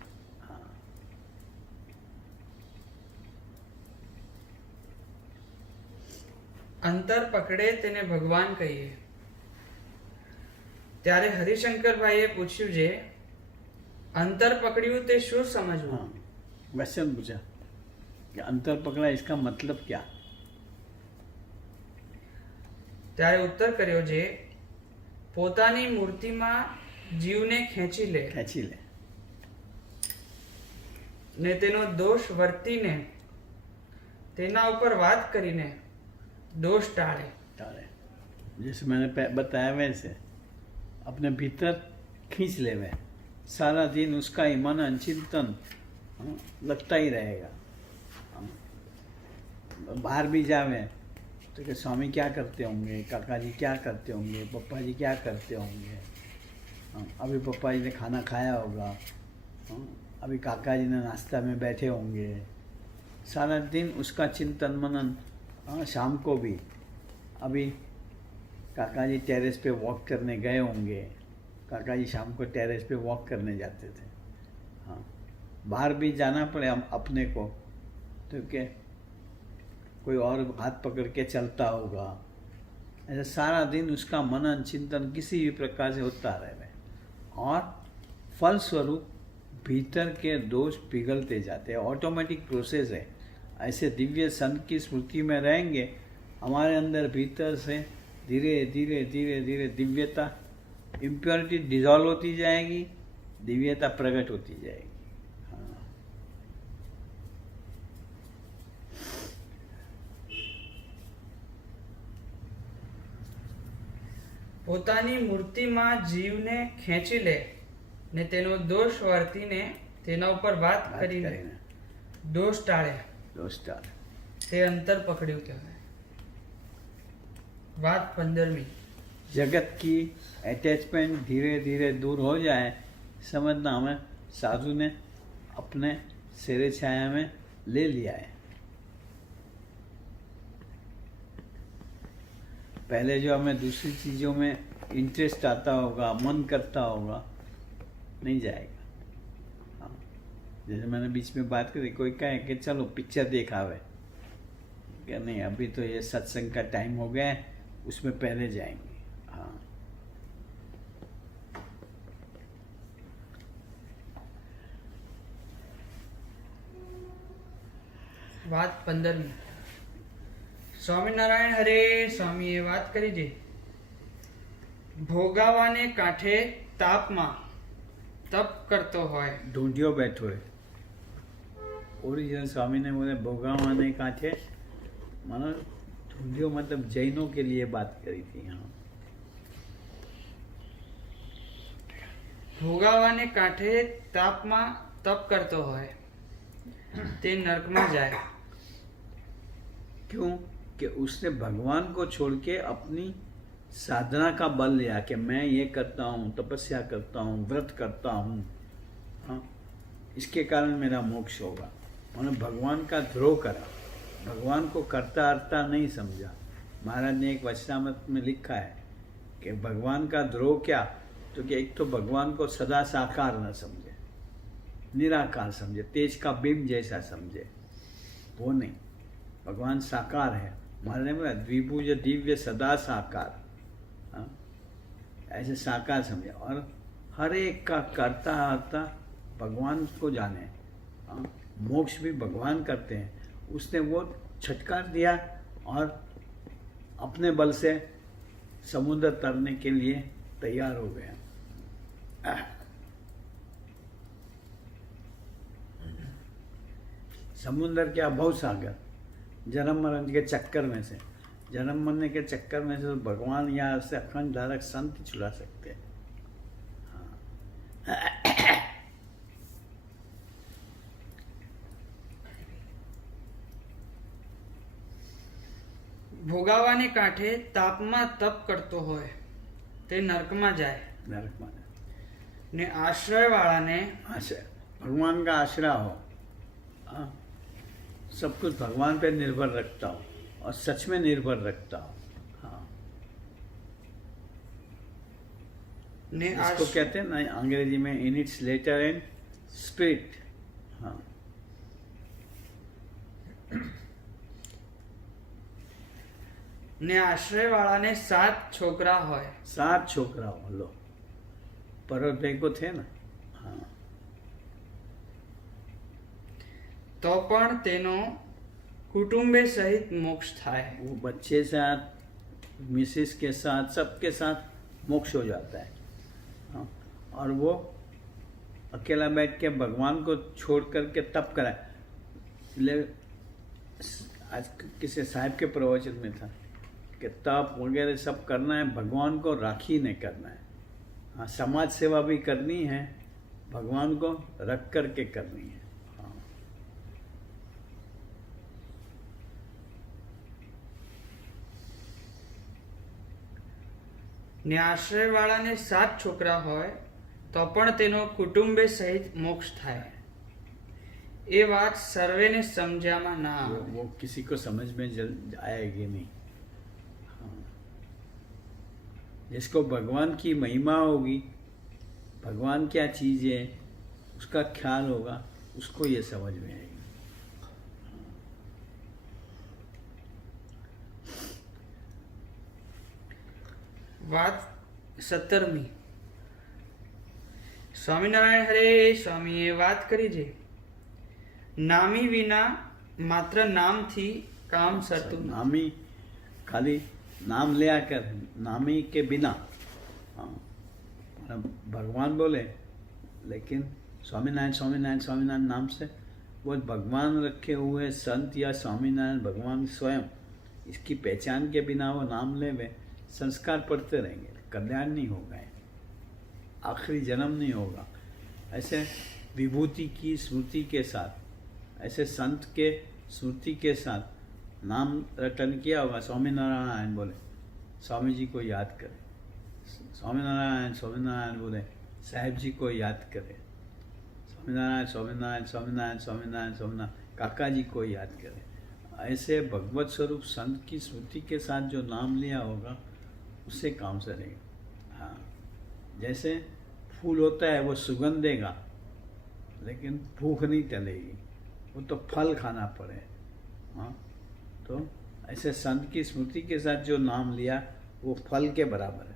અંતર પકડે તેને ભગવાન કહીએ। ત્યારે હરિશંકરભાઈએ પૂછ્યું છે, અંતર પકડ્યું તે શું સમજવું? क्वेश्चन पूछा कि अंतर पकड़ा, इसका मतलब क्या? ત્યારે ઉત્તર કર્યો છે, પોતાની મૂર્તિમાં જીવને ખેંચી લે। ને તેનો દોષ વર્તીને તેના ઉપર વાત કરીને दोष टाले। टाले जैसे मैंने बताया वैसे अपने भीतर खींच ले वे, सारा दिन उसका ही मनन चिंतन लगता ही रहेगा। बाहर भी जावे तो कि स्वामी क्या करते होंगे, काका जी क्या करते होंगे, पप्पा जी क्या करते होंगे, अभी पप्पा जी ने खाना खाया होगा, अभी काका जी ने नाश्ता में बैठे होंगे। सारा दिन उसका चिंतन मनन। शाम को भी अभी काका जी टेरेस पे वॉक करने गए होंगे, काका जी शाम को टेरेस पे वॉक करने जाते थे। हाँ, बाहर भी जाना पड़े हम अपने को तो क्या कोई और हाथ पकड़ के चलता होगा। ऐसा सारा दिन उसका मनन चिंतन किसी भी प्रकार से होता रहे और फलस्वरूप भीतर के दोष पिघलते जाते हैं। ऑटोमेटिक प्रोसेस है। ऐसे दिव्य संत की स्मृति में रहेंगे, हमारे अंदर भीतर से धीरे धीरे धीरे धीरे दिव्यता, इम्प्योरिटी डिजॉल्व होती जाएगी, दिव्यता प्रकट होती जाएगी। પોતાની મૂર્તિમાં જીવને ખેંચી લે ને તેનો દોષ વર્તીને તેના ઉપર વાત કરીને દોષ ટાળે તે અંતર પકડ્યું કહેવાય। વાત 15મી। जगत की अटैचमेंट धीरे धीरे दूर हो जाए, समझना हमें साधु ने अपने सिरे छाया में ले लिया है। पहले जो हमें दूसरी चीज़ों में इंटरेस्ट आता होगा, मन करता होगा, नहीं जाएगा। हाँ, जैसे मैंने बीच में बात करी, कोई कहे कि चलो पिक्चर देखावे, क्या नहीं अभी तो ये सत्संग का टाइम हो गया है, उसमें पहले जाएंगे। हाँ, વાત 15મી। સ્વામિનારાયણ હરે સ્વામીએ વાત કરી છે, ભોગાવાને કાંઠે તાપમાં તપ કરતો હોય। ढूंढियो बैठो है। ओरिजिनल स्वामी ने बोले भोगावाने कांठे, मानो ढूंढियो मतलब जैनों के लिए बात करी थी। हाँ, ભોગાવાને કાંઠે તાપમાં તપ કરતો હોય તે નરકમાં જાય। क्यों कि उसने भगवान को छोड़ के अपनी साधना का बल लिया कि मैं ये करता हूँ, तपस्या करता हूँ, व्रत करता हूँ, हाँ, इसके कारण मेरा मोक्ष होगा। उन्होंने भगवान का द्रोह करा, भगवान को करता अर्ता नहीं समझा। महाराज ने एक वचनामृत में लिखा है कि भगवान का द्रोह क्या, तो कि एक तो भगवान को सदा साकार न समझे, निराकार समझे, तेज का बिंब जैसा समझे, वो नहीं। भगवान साकार है। महाराज ने बोला द्विभुज दिव्य सदा साकार, हाँ, ऐसे साकार समझे और हर एक का करता हरता भगवान को जाने। हाँ, मोक्ष भी भगवान करते हैं। उसने वो छटकार दिया और अपने बल से समुद्र तरने के लिए तैयार हो गया। समुद्र क्या, भवसागर, जन्म मरण के चक्कर में से, जन्म मरने के चक्कर में से तो भगवान यहाँ से अखंड धारक संत छुड़ा सकते हैं। हाँ। ભોગાવાને કાંઠે તાપમાં તપ કરતો હોય તે નરકમાં જાય। नरक माने ને આશ્રયવાળાને आश्रय, भगवान का आश्रय हो। हाँ, सब कुछ भगवान पे निर्भर रखता हो और सच में निर्भर रखता हो। हाँ, ને इसको कहते हैं ना अंग्रेजी में in its letter and spirit. हाँ, ને આશ્રયવાળાને 7 છોકરા હોય। 7 छोकरा हो लो, पर्वत भाई को थे ना। हाँ, તો પણ તેનો કુટુંબે સહિત મોક્ષ થાય। वो बच्चे साथ, मिसेस के साथ, सबके साथ मोक्ष हो जाता है। हाँ, और वो अकेला बैठ के भगवान को छोड़ करके तप कराए। इसलिए आज किसी साहब के प्रवचन में था कि तप वगैरह सब करना है, भगवान को राखी नहीं करना है। हाँ, समाज सेवा भी करनी है, भगवान को रख करके करनी है। हाँ। ને આશ્રયવાળાને 7 છોકરા હોય તો પણ તેનો કુટુંબે સહિત મોક્ષ થાય, એ વાત સર્વેને સમજ્યામાં ના આવે। वो किसी को समझ में आएगी नहीं। हाँ। जिसको भगवान की महिमा होगी, भगवान क्या चीज़ है उसका ख्याल होगा, उसको ये समझ में आएगी। વાત 17મી। સ્વામિનારાયણ હરે સ્વામીએ વાત કરી છે, નામી વિના માત્ર નામથી કામ સરતું નથી। नामी खाली नाम लिया कर, नामी के बिना। हाँ, भगवान बोले लेकिन स्वामीनारायण स्वामीनारायण स्वामीनारायण नाम से वो भगवान रखे हुए संत या स्वामीनारायण भगवान स्वयं, इसकी पहचान के बिना वो नाम ले वे संस्कार पढ़ते रहेंगे, कल्याण नहीं होगा, आखिरी जन्म नहीं होगा। ऐसे विभूति की स्मृति के साथ, ऐसे संत के स्मृति के साथ नाम रटन किया होगा। स्वामीनारायण बोले स्वामी जी को याद करें, स्वामीनारायण स्वामीनारायण बोले साहेब जी को याद करें, स्वामीनारायण स्वामीनारायण स्वामीनारायण स्वामीनारायण स्वामीनारायण काका जी को याद करें। ऐसे भगवत स्वरूप संत की स्मृति के साथ जो नाम लिया होगा उससे काम सरेगा। हाँ, जैसे फूल होता है वो सुगंध देगा लेकिन भूख नहीं टलेगी, वो तो फल खाना पड़े। हाँ, तो ऐसे संत की स्मृति के साथ जो नाम लिया वो फल के बराबर है।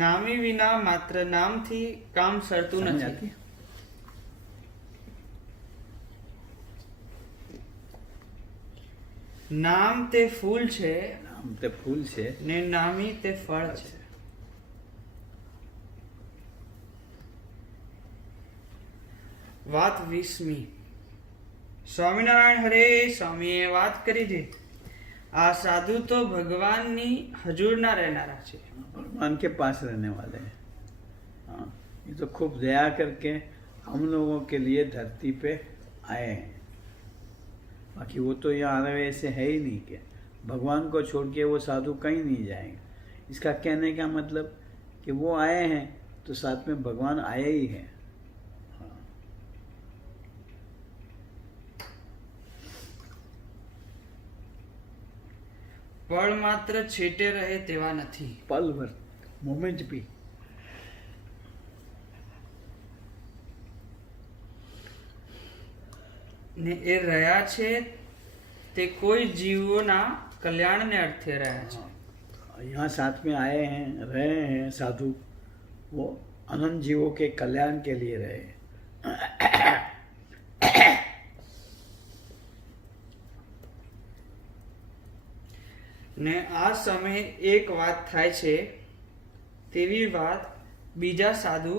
નામી વિના માત્ર નામથી કામ સરતું समझ નથી। आती है? નામ તે ફૂલ છે नाम ते फूल से ને નામી તે ફળ છે। વાત 20મી। સ્વામિનારાયણ હરે સ્વામીએ વાત કરી છે, આ સાધુ તો ભગવાનની હજુરના રહેનારા છે। भगवान के पास रहने वाले हैं। हाँ, ये तो खूब दया करके हम लोगों के लिए धरती पे आए हैं। बाकी वो तो यहाँ रहे ऐसे है ही नहीं कि भगवान को छोड़ के वो साधु कहीं नहीं जाएंगे। इसका कहने का मतलब कि वो आए हैं तो साथ में भगवान आए ही हैं। हाँ। પળ માત્ર છેટે રહે તેવા નથી। पल भर मोमेंट भी ને એ રહ્યા છે તે કોઈ જીવોના કલ્યાણને અર્થે રહ્યા છે। यहाँ साथ में आए हैं, रहे हैं साधु, वो अनंत जीवों के कल्याण के लिए रहे हैं। ને આ સમયે એક વાત થાય છે, તેવી વાત બીજા સાધુ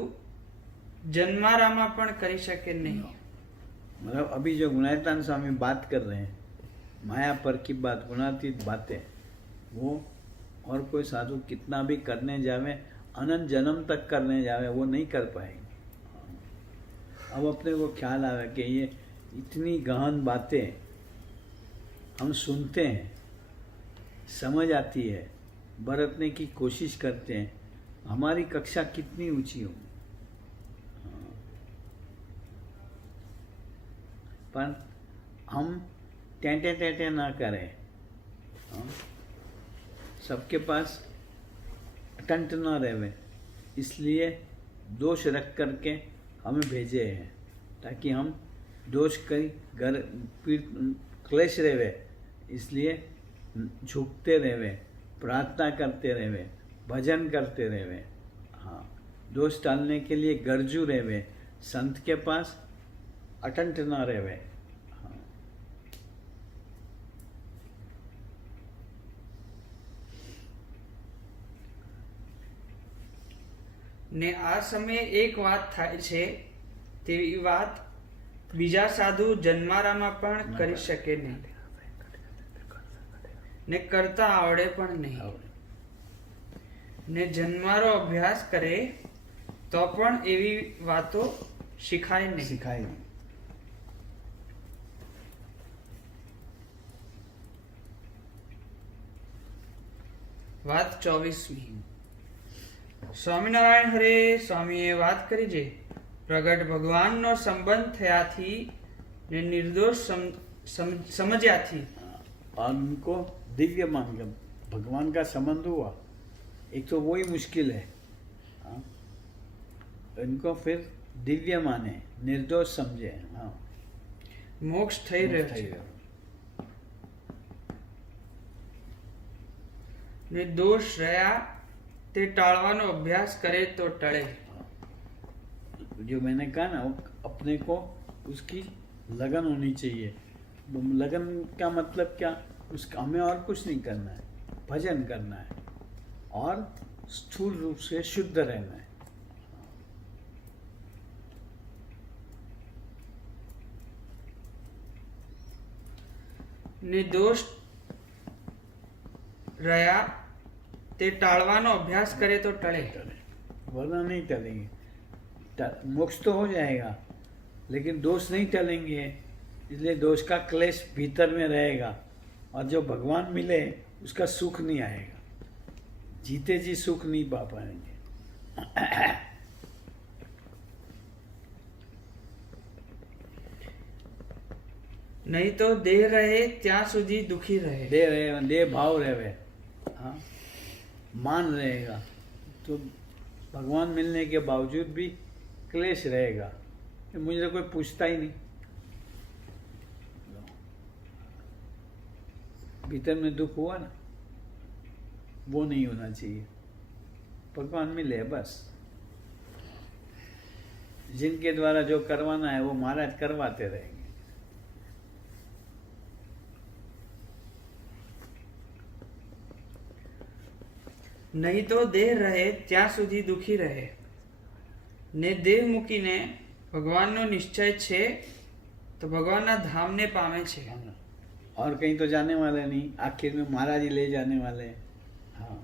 જન્મારામાં પણ કરી શકે નહીં। मतलब अभी जो गुणातीतानंद स्वामी बात कर रहे हैं, माया पर की बात, गुणातीत बातें, वो और कोई साधु कितना भी करने जावे, अनंत जन्म तक करने जावे, वो नहीं कर पाएंगे। अब अपने को ख्याल आवे कि ये इतनी गहन बातें हम सुनते हैं, समझ आती है, बरतने की कोशिश करते हैं, हमारी कक्षा कितनी ऊंची होगी। पर हम टेंटे टेंटे ना करें। हाँ? सबके पास अटंट ना रहे, इसलिए दोष रख करके हमें भेजे हैं, ताकि हम दोष कहीं घर क्लेश रहे, इसलिए झुकते रहे, प्रार्थना करते रहे, भजन करते रहे। हाँ, दोष टालने के लिए गरजू रहे, संत के पास अटंट ना रहे। हाँ। ને આ સમયે એક વાત થાય છે તેવી વાત બીજા સાધુ જન્મારામાં પણ કરી શકે નહીં ને કરતા આવડે પણ નહીં ને જન્મારો અભ્યાસ કરે તો પણ એવી વાતો શીખાય નહીં. सिखाई नहीं. વાત 24મી. સ્વામિનારાયણ હરે સ્વામીએ વાત કરી છે પ્રગટ ભગવાનનો સંબંધ થયાથી ને નિર્દોષ સમજ્યાથી और उनको दिव्य मान गया. भगवान का संबंध हुआ, एक तो वही मुश्किल है. हाँ. इनको फिर दिव्य माने, निर्दोष समझे. हाँ. મોક્ષ થઈ રહ્યો થઈ છે રહ્યો. ને દોષ રહ્યા તે ટાળવાનો અભ્યાસ કરે તો ટળે. जो मैंने कहा ना, वो अपने को उसकी लगन होनी चाहिए. लगन का मतलब क्या? उसका हमें और कुछ नहीं करना है, भजन करना है और स्थूल रूप से शुद्ध रहना है. ને દોષ રહ્યા તે ટાળવાનો અભ્યાસ કરે તો ટળે. वरना नहीं टलेंगे. मोक्ष तो हो जाएगा लेकिन दोष नहीं टलेंगे, इसलिए दोष का क्लेश भीतर में रहेगा और जो भगवान मिले उसका सुख नहीं आएगा. जीते जी सुख नहीं पा पाएंगे. નહીં તો દેહ રહે ત્યાં સુધી દુખી રહે. दे भाव रहे. हाँ. मान रहेगा तो भगवान मिलने के बावजूद भी क्लेश रहेगा. मुझे तो कोई पूछता ही नहीं. भीतर में दुख हुआ ना, वो नहीं होना चाहिए. भगवान मिले बस. जिनके द्वारा जो करवाना है वो महाराज करवाते रहेंगे. નહીં તો દેહ રહે ત્યાં સુધી દુખી રહે ને દેહ મૂકીને ભગવાનનો નિશ્ચય છે તો ભગવાનના ધામને પામે છે. और कहीं तो जाने वाले नहीं, आखिर में महाराज ही ले जाने वाले. हाँ.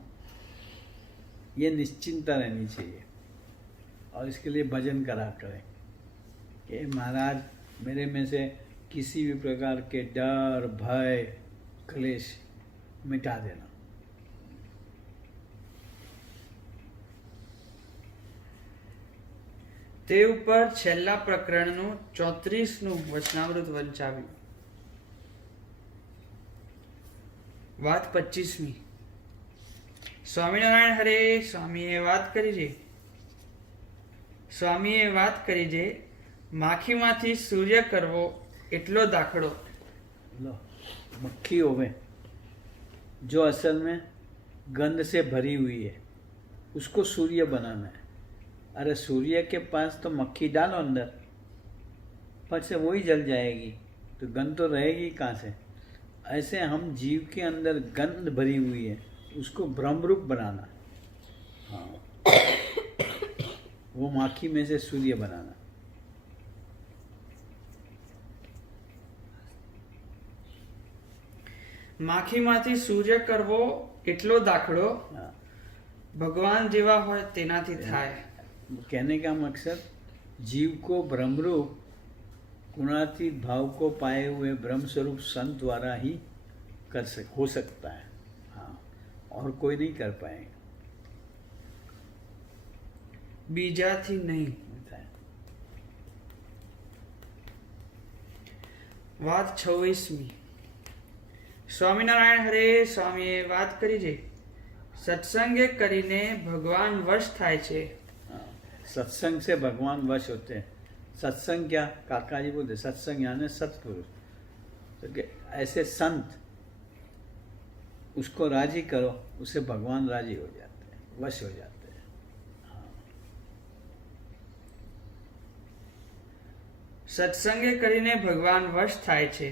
ये निश्चिंता रहनी चाहिए और इसके लिए भजन करा करें कि महाराज मेरे में से किसी भी प्रकार के डर, भय, क्लेश मिटा देना. તે ઉપર છેલ્લા પ્રકરણનું 34નું વચનામૃત વંચાવ્યું. વાત 25મી. સ્વામિનારાયણ હરે સ્વામીએ વાત કરી છે માખીમાંથી સૂર્ય કરવો એટલો દાખલો. लो, मक्खी होवे जो असल में गंध से भरी हुई है, उसको सूर्य बनाना है. अरे सूर्य के पास तो मक्खी डालो अंदर, पर से वही जल जाएगी, तो गंध तो रहेगी कहाँ से? ऐसे हम जीव के अंदर गंध भरी हुई है, उसको ब्रह्मरूप बनाना. हाँ. वो माखी में से सूर्य बनाना. માખીમાંથી સૂર્ય કરવો એટલો દાખલો हाँ. ભગવાન જેવા હોય તેનાથી થાય. कहने का मकसद जीव को ब्रह्मरूप गुणातीत भाव को पाए हुए ब्रह्म स्वरूप संत द्वारा ही हो सकता है. हाँ. और कोई नहीं कर पाएगा. બીજાથી નહીં. વાત 26મી. સ્વામિનારાયણ હરે સ્વામીએ વાત કરી છે સત્સંગે કરીને ભગવાન વશ થાય છે. सत्संग से भगवान वश होते हैं. सत्संग क्या? काका जी बोलते सत्संग यानी सत्पुरुष. तो ऐसे संत उसको राजी करो, उससे भगवान राजी हो जाते हैं, वश हो जाते हैं. સત્સંગે કરીને ભગવાન વશ થાય છે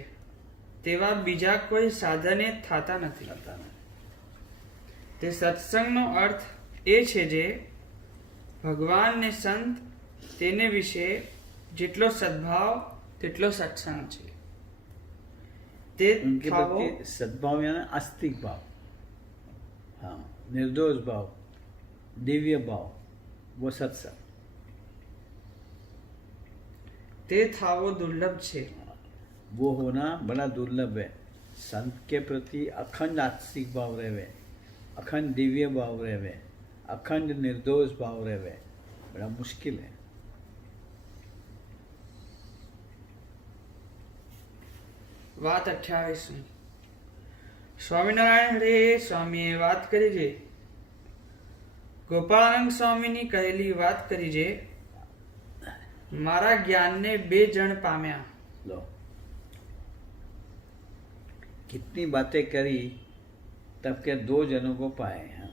તેવા બીજા કોઈ સાધને થતા નથી. તે સત્સંગનો અર્થ એ છે જે ભગવાન ને સંત તેને વિશે જેટલો સદભાવ તેટલો સત્સંગ છે. તે उनके થાવો प्रति सद्भाव यानी आस्तिक भाव, हाँ, निर्दोष भाव, दिव्य भाव, वो सत्संग. તે થાવો દુર્લભ છે. वो होना बड़ा दुर्लभ है. संत के प्रति अखंड आस्तिक भाव रहे, अखंड दिव्य भाव रहे, अखंड निर्दोष भाव रहे, बड़ा मुश्किल है. વાત 28. સ્વામિનારાયણ હરે સ્વામીએ વાત કરી છે. ગોપાળાનંદ સ્વામીની કહેલી વાત કરી છે. મારા જ્ઞાનને 2 જણ પામ્યા. लो, कितनी बातें करी तब के 2 जनों को पाए हैं.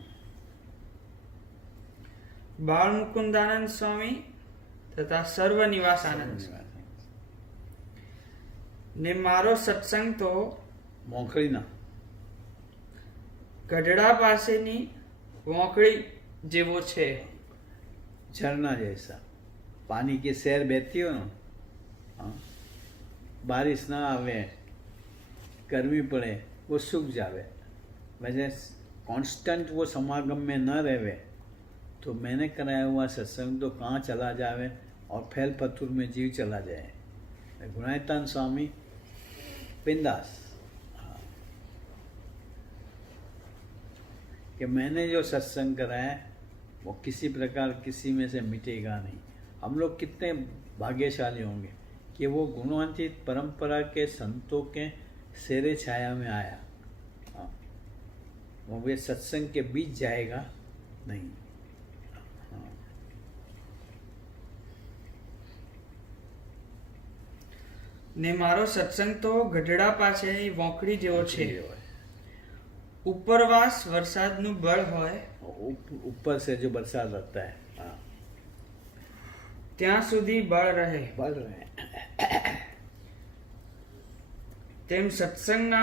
બાળ મુકુંદાનંદ સ્વામી તથા સર્વનિવાસાનંદ ને મારો સત્સંગ તો मोखड़ी ना ગઢડા પાસેની વોંકળી જેવો છે. झरना जैसा पानी की सैर बहती हो ना, हाँ, बारिश ना आवे, गर्मी पड़े, वो सूख जावे. वैसे कांस्टेंट वो समागम में न रहे तो मैंने कराया हुआ सत्संग तो कहाँ चला जावे और फैल पत्थर में जीव चला जाए. गुणायतान स्वामी बिंदास, हाँ, कि मैंने जो सत्संग कराया वो किसी प्रकार किसी में से मिटेगा नहीं. हम लोग कितने भाग्यशाली होंगे कि वो गुणवंतित परंपरा के संतों के सेरे छाया में आया. हाँ, वो वे सत्संग के बीच जाएगा नहीं. हाँ, ને મારો સત્સંગ તો ગઢડા પાસેની વોંકડી જેવો છે. ઉપરવાસ વરસાદનું બળ હોય ऊपर से जो बरसात आता है, हाँ, ત્યાં સુધી બળ રહે. बढ़ रहे हैं. તેમ સત્સંગના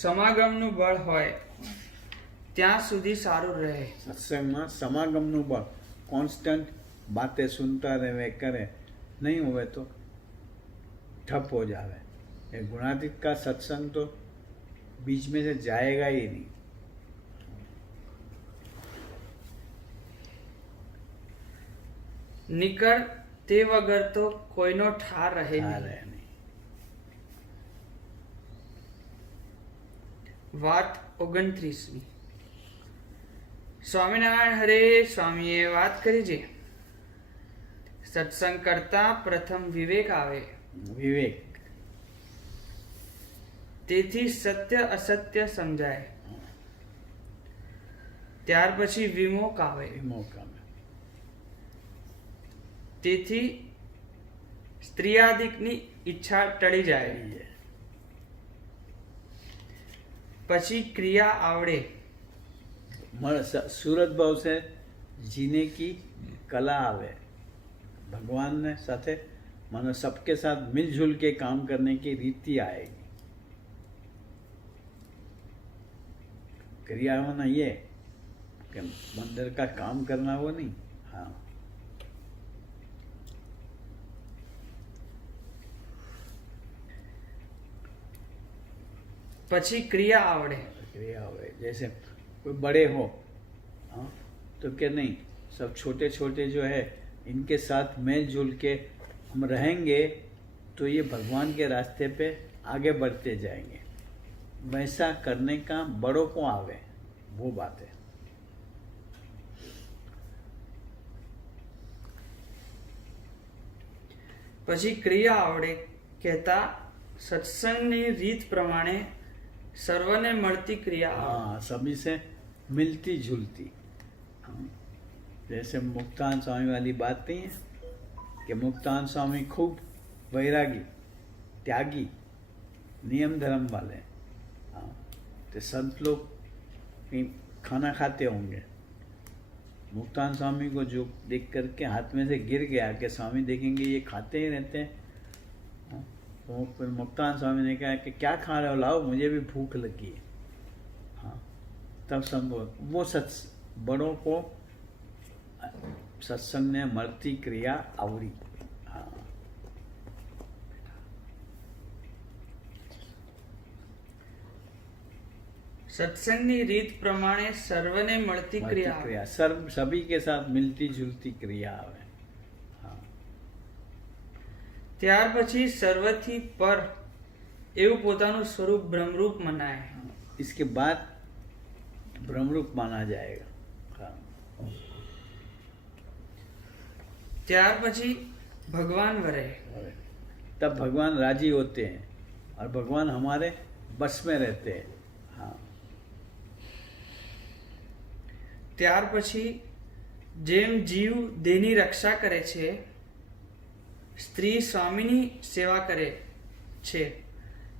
સમાગમનું બળ હોય ત્યાં સુધી સારું રહે. सत्संग में समागम नु बल कांस्टेंट बातें सुनता रहे करे, नहीं हुए तो ठप हो जावे. ये गुणातीत का सत्संग तो बीच में से जाएगा ही नहीं. નિકર તે વગર તો કોઈનો ઠાર રહે आ નહીં. रहे नहीं. વાત 29. સ્વામિનારાયણ હરે સ્વામીએ વાત કરી છે. સત્સંગ કરતા પ્રથમ વિવેક આવે, विवेक, તેથી સત્ય અસત્ય સમજાય, ત્યાર પછી વિમોક આવે, मौका में તેથી સ્ત્રીયાદિકની ઈચ્છા ટળી જાય, ये પછી ક્રિયા આવડે, सूरत भाव से जीने की कला आवे. भगवान ने साथे मानो सबके साथ मिलजुल के काम करने की रीति आएगी. क्रिया होना ये कि मंदिर का काम करना वो नहीं. हाँ, પછી ક્રિયા આવડે. क्रिया हो. जैसे कोई बड़े हो, हाँ, तो क्या नहीं, सब छोटे छोटे जो है इनके साथ मिलजुल के हम रहेंगे तो ये भगवान के रास्ते पे आगे बढ़ते जाएंगे. वैसा करने का बड़ों को आवे, वो बात है. પછી ક્રિયા આવડે કહેતા સત્સંગની રીત પ્રમાણે સર્વને મળતી ક્રિયા આવે. हाँ, सभी से मिलती जुलती. हाँ, जैसे मुक्तान स्वामी वाली बात नहीं है कि मुक्तान स्वामी खूब वैरागी, त्यागी, नियम धर्म वाले. हाँ, तो संत लोग कहीं खाना खाते होंगे, मुक्तान स्वामी को जो देख करके हाथ में से गिर गया कि स्वामी देखेंगे ये खाते ही रहते हैं. हाँ, तो फिर मुक्तान स्वामी ने कहा कि क्या खा रहे हो, लाओ मुझे भी भूख लगी है. हाँ, तब संभव वो सच बड़ों को સત્સંગને મળતી ક્રિયા આવડી. હા. સત્સંગની રીત પ્રમાણે સર્વને મળતી મળતી ક્રિયા ક્રિયા સર્વ સभी के साथ मिलती जुलती क्रिया આવે. હા. ત્યાર પછી સર્વથી પર એવું પોતાનું સ્વરૂપ બ્રહ્મરૂપ મનાય. इसके बाद ब्रह्मरूप माना जाएगा. हाँ. ત્યાર પછી ભગવાન વરે. तब भगवान राजी होते हैं और भगवान हमारे बस में रहते हैं. हाँ. ત્યાર પછી જેમ જીવ દેહની રક્ષા કરે છે, સ્ત્રી સ્વામીની સેવા કરે છે,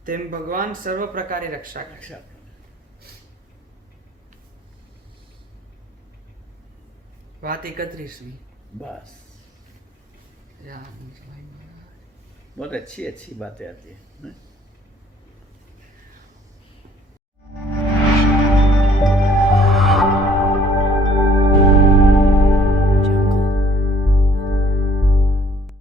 તેમ ભગવાન સર્વ પ્રકારે રક્ષા કરે. रक्षा करें. વાત 31મી. बस રામ बहुत अच्छी अच्छी बातें आती है.